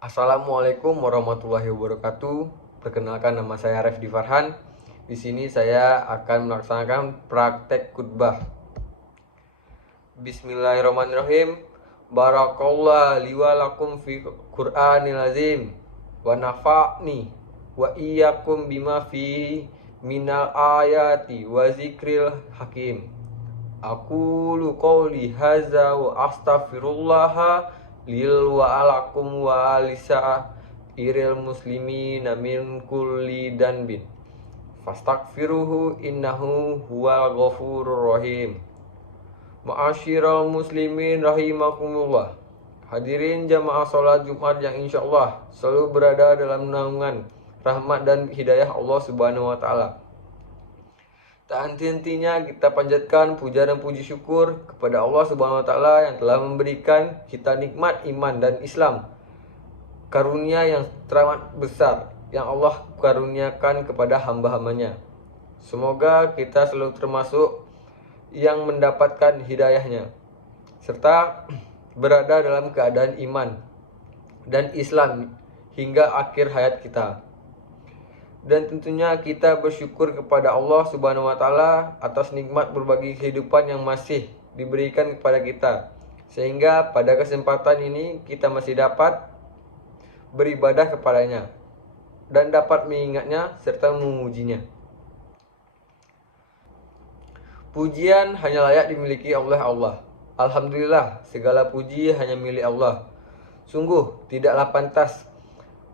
Assalamualaikum warahmatullahi wabarakatuh. Perkenalkan, nama saya Refdi Farhan. Di sini saya akan melaksanakan praktek khutbah. Bismillahirrahmanirrahim. Barakallah li wa lakum fi Qur'anil azim wa nafa'ni wa iyyakum bima fi minal ayati wa zikril hakim. Aqulu qawli hadza wa astaghfirullaha lil wa alakum wa lisa iril muslimina min kulli danbin fastaghfiruhu innahu huwal ghafurur rahim. Ma'asyiral muslimin rahimakumullah. Hadirin jamaah sholat Jumat yang insyaallah selalu berada dalam naungan rahmat dan hidayah Allah Subhanahu wa taala. Tak henti-hentinya kita panjatkan puja dan puji syukur kepada Allah Subhanahu wa taala yang telah memberikan kita nikmat iman dan Islam. Karunia yang teramat besar yang Allah karuniakan kepada hamba-hambanya. Semoga kita selalu termasuk yang mendapatkan hidayahnya serta berada dalam keadaan iman dan Islam hingga akhir hayat kita. Dan tentunya kita bersyukur kepada Allah Subhanahu wa taala atas nikmat berbagi kehidupan yang masih diberikan kepada kita, sehingga pada kesempatan ini kita masih dapat beribadah kepadanya dan dapat mengingatnya serta memujinya. Pujian hanya layak dimiliki oleh Allah. Alhamdulillah, segala puji hanya milik Allah. Sungguh tidaklah pantas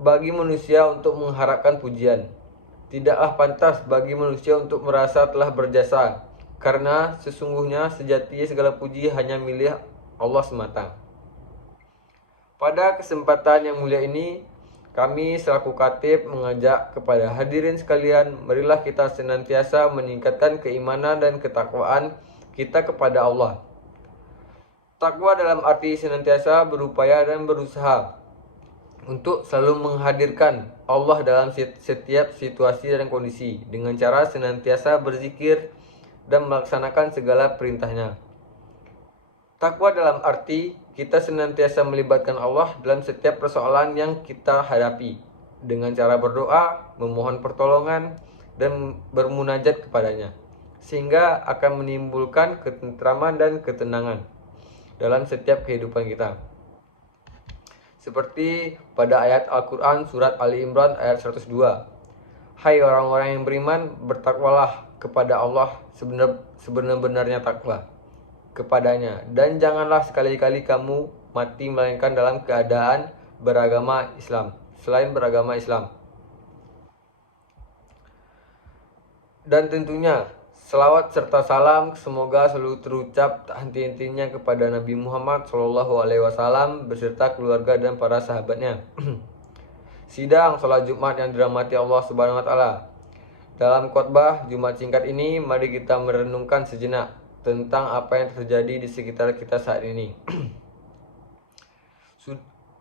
bagi manusia untuk mengharapkan pujian. Tidaklah pantas bagi manusia untuk merasa telah berjasa, karena sesungguhnya sejatinya segala puji hanya milik Allah semata. Pada kesempatan yang mulia ini, kami selaku khatib mengajak kepada hadirin sekalian, marilah kita senantiasa meningkatkan keimanan dan ketakwaan kita kepada Allah. Takwa dalam arti senantiasa berupaya dan berusaha untuk selalu menghadirkan Allah dalam setiap situasi dan kondisi dengan cara senantiasa berzikir dan melaksanakan segala perintahnya. Takwa dalam arti kita senantiasa melibatkan Allah dalam setiap persoalan yang kita hadapi dengan cara berdoa, memohon pertolongan, dan bermunajat kepadanya, sehingga akan menimbulkan ketentraman dan ketenangan dalam setiap kehidupan kita. Seperti pada ayat Al-Quran surat Ali Imran ayat 102. Hai orang-orang yang beriman, bertakwalah kepada Allah sebenar-benarnya takwa kepadanya, dan janganlah sekali-kali kamu mati melainkan dalam keadaan beragama Islam, selain beragama Islam. Dan tentunya selawat serta salam semoga selalu terucap tak henti-hentinya kepada Nabi Muhammad SAW beserta keluarga dan para sahabatnya. Sidang sholat Jumat yang dirahmati Allah Subhanahu wa taala. Dalam khotbah Jumat singkat ini, mari kita merenungkan sejenak tentang apa yang terjadi di sekitar kita saat ini.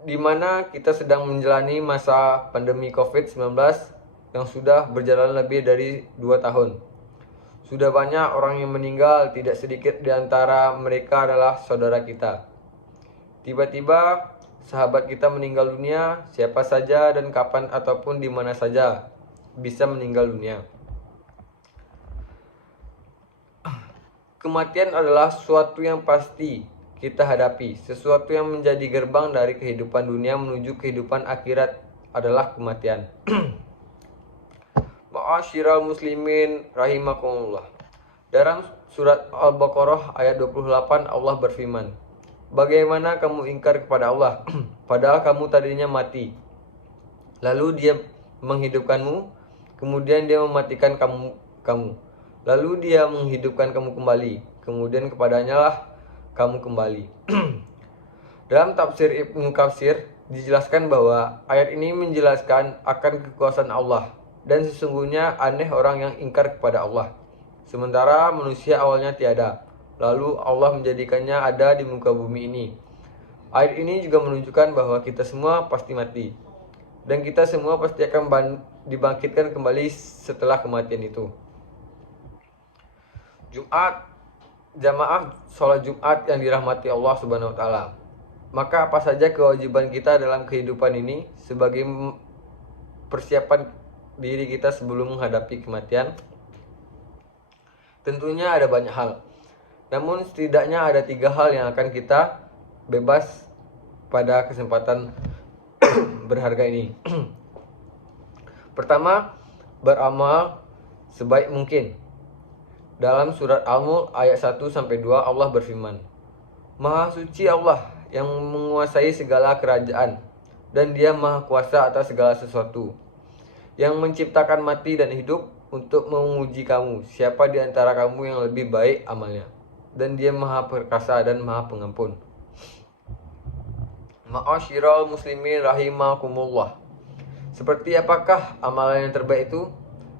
Di mana kita sedang menjalani masa pandemi COVID-19 yang sudah berjalan lebih dari 2 tahun. Sudah banyak orang yang meninggal, tidak sedikit di antara mereka adalah saudara kita. Tiba-tiba sahabat kita meninggal dunia, siapa saja dan kapan ataupun di mana saja bisa meninggal dunia. Kematian adalah sesuatu yang pasti kita hadapi. Sesuatu yang menjadi gerbang dari kehidupan dunia menuju kehidupan akhirat adalah kematian. Ma'asyiral muslimin rahimakumullah. Dalam surat Al-Baqarah ayat 28 Allah berfirman, bagaimana kamu ingkar kepada Allah padahal kamu tadinya mati, lalu dia menghidupkanmu, kemudian dia mematikan kamu, lalu dia menghidupkan kamu kembali, kemudian kepadanya lah kamu kembali. Dalam tafsir Ibnu Katsir dijelaskan bahwa ayat ini menjelaskan akan kekuasaan Allah, dan sesungguhnya aneh orang yang ingkar kepada Allah, sementara manusia awalnya tiada, lalu Allah menjadikannya ada di muka bumi ini. Ayat ini juga menunjukkan bahwa kita semua pasti mati, dan kita semua pasti akan dibangkitkan kembali setelah kematian itu. Jamaah sholat Jumat yang dirahmati Allah Subhanahu wa taala. Maka apa saja kewajiban kita dalam kehidupan ini sebagai persiapan diri kita sebelum menghadapi kematian? Tentunya ada banyak hal. Namun setidaknya ada 3 hal yang akan kita bebas pada kesempatan berharga ini. Pertama, beramal sebaik mungkin. Dalam surat Al-Mulk ayat 1-2 Allah berfirman, Maha suci Allah yang menguasai segala kerajaan, dan Dia maha kuasa atas segala sesuatu, yang menciptakan mati dan hidup untuk menguji kamu, siapa di antara kamu yang lebih baik amalnya, dan Dia maha perkasa dan maha pengampun. Ma'asyiral muslimin rahimakumullah. Seperti apakah amalan yang terbaik itu?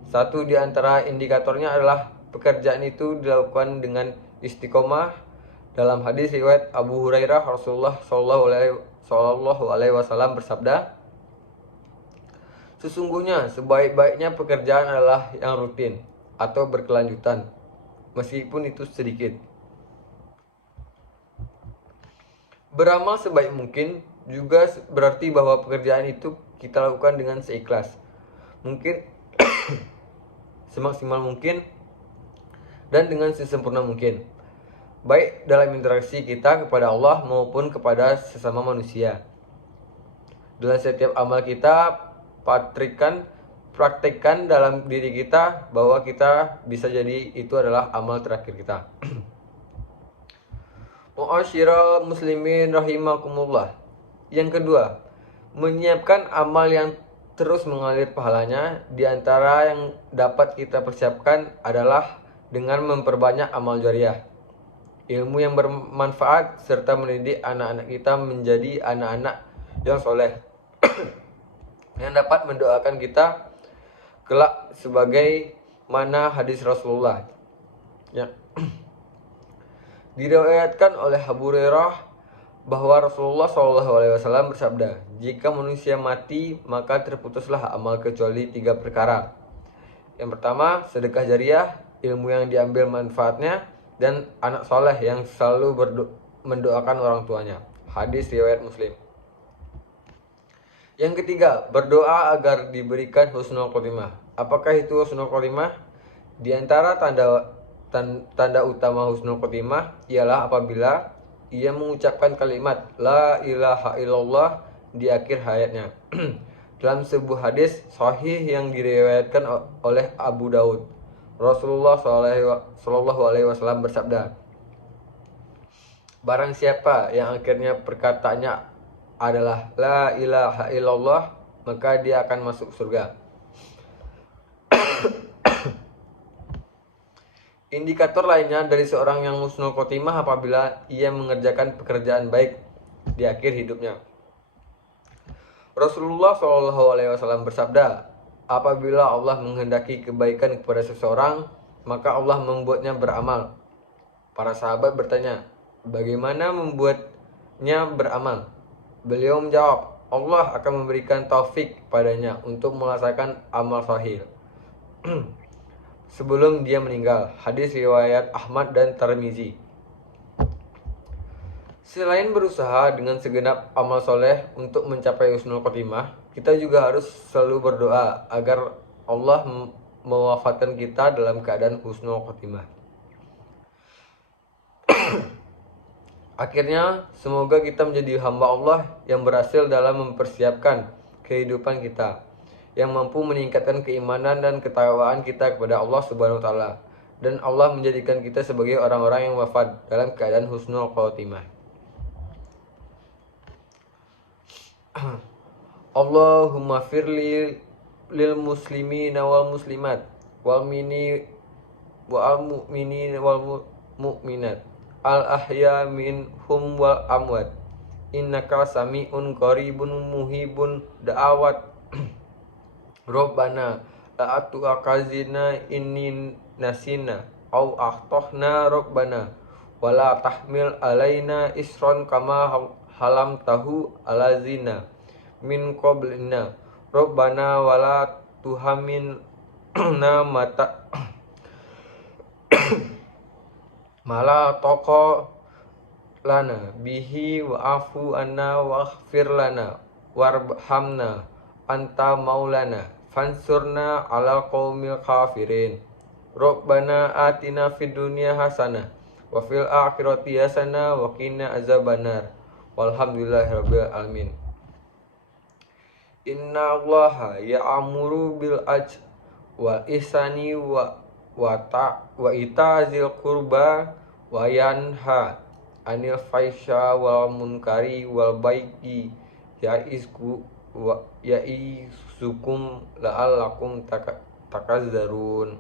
Satu di antara indikatornya adalah pekerjaan itu dilakukan dengan istiqomah. Dalam hadis riwayat Abu Hurairah, Rasulullah Shallallahu Alaihi Wasallam bersabda, sesungguhnya sebaik-baiknya pekerjaan adalah yang rutin atau berkelanjutan, meskipun itu sedikit. Beramal sebaik mungkin juga berarti bahwa pekerjaan itu kita lakukan dengan seikhlas mungkin, semaksimal mungkin, dan dengan sesempurna mungkin, baik dalam interaksi kita kepada Allah maupun kepada sesama manusia. Dalam setiap amal kita praktekkan dalam diri kita bahwa kita bisa jadi itu adalah amal terakhir kita. Mu'asyiral muslimin rahimakumullah. Yang kedua, menyiapkan amal yang terus mengalir pahalanya. Di antara yang dapat kita persiapkan adalah dengan memperbanyak amal jariah, ilmu yang bermanfaat, serta mendidik anak-anak kita menjadi anak-anak yang soleh yang dapat mendoakan kita kelak sebagai mana hadis Rasulullah ya. Diriwayatkan oleh Abu Hurairah bahwa Rasulullah SAW bersabda, jika manusia mati maka terputuslah amal kecuali 3 perkara. Yang pertama, sedekah jariah, ilmu yang diambil manfaatnya, dan anak soleh yang selalu mendoakan orang tuanya. Hadis riwayat Muslim. Yang ketiga, berdoa agar diberikan husnul khotimah. Apakah itu husnul khotimah? Di antara tanda utama husnul khotimah ialah apabila ia mengucapkan kalimat la ilaha illallah di akhir hayatnya. Dalam sebuah hadis sahih yang diriwayatkan oleh Abu Daud, Rasulullah SAW bersabda, barang siapa yang akhirnya perkataannya adalah la ilaha illallah, maka dia akan masuk surga. Indikator lainnya dari seorang yang husnul khotimah apabila ia mengerjakan pekerjaan baik di akhir hidupnya. Rasulullah SAW bersabda, apabila Allah menghendaki kebaikan kepada seseorang, maka Allah membuatnya beramal. Para sahabat bertanya, bagaimana membuatnya beramal? Beliau menjawab, Allah akan memberikan taufik padanya untuk melaksanakan amal sahih sebelum dia meninggal. Hadis riwayat Ahmad dan Tirmizi. Selain berusaha dengan segenap amal soleh untuk mencapai husnul khotimah, kita juga harus selalu berdoa agar Allah mewafatkan kita dalam keadaan husnul khotimah. Akhirnya, semoga kita menjadi hamba Allah yang berhasil dalam mempersiapkan kehidupan kita, yang mampu meningkatkan keimanan dan ketakwaan kita kepada Allah Subhanahu wa taala, dan Allah menjadikan kita sebagai orang-orang yang wafat dalam keadaan husnul khotimah. Allahumma firli lil muslimina wal muslimat wal mu'minin wal mu'minat al ahya minhum wal amwat innaka sami'un qaribun muhibun da'awat Rabbana la tu'akhizna inni nasina au akhtana Rabbana wala tahmil alaina isron kama halam tahu alazina min qablina Rabbana wala tuhamilna mala toko lana bihi wa'fu anna waghfir lana warhamna anta maulana fansurna 'alal qaumil kafirin. Rabbana atina fid dunya hasanah wa fil akhirati hasanah wa qina azabannar. Walhamdulillahirabbil alamin. Inna Allaha ya'muru bil adl wal ihsani wa itazil qurba wa yanha anil faisha wal munkari wal baigi ya'izkum la'allakum takazzarun.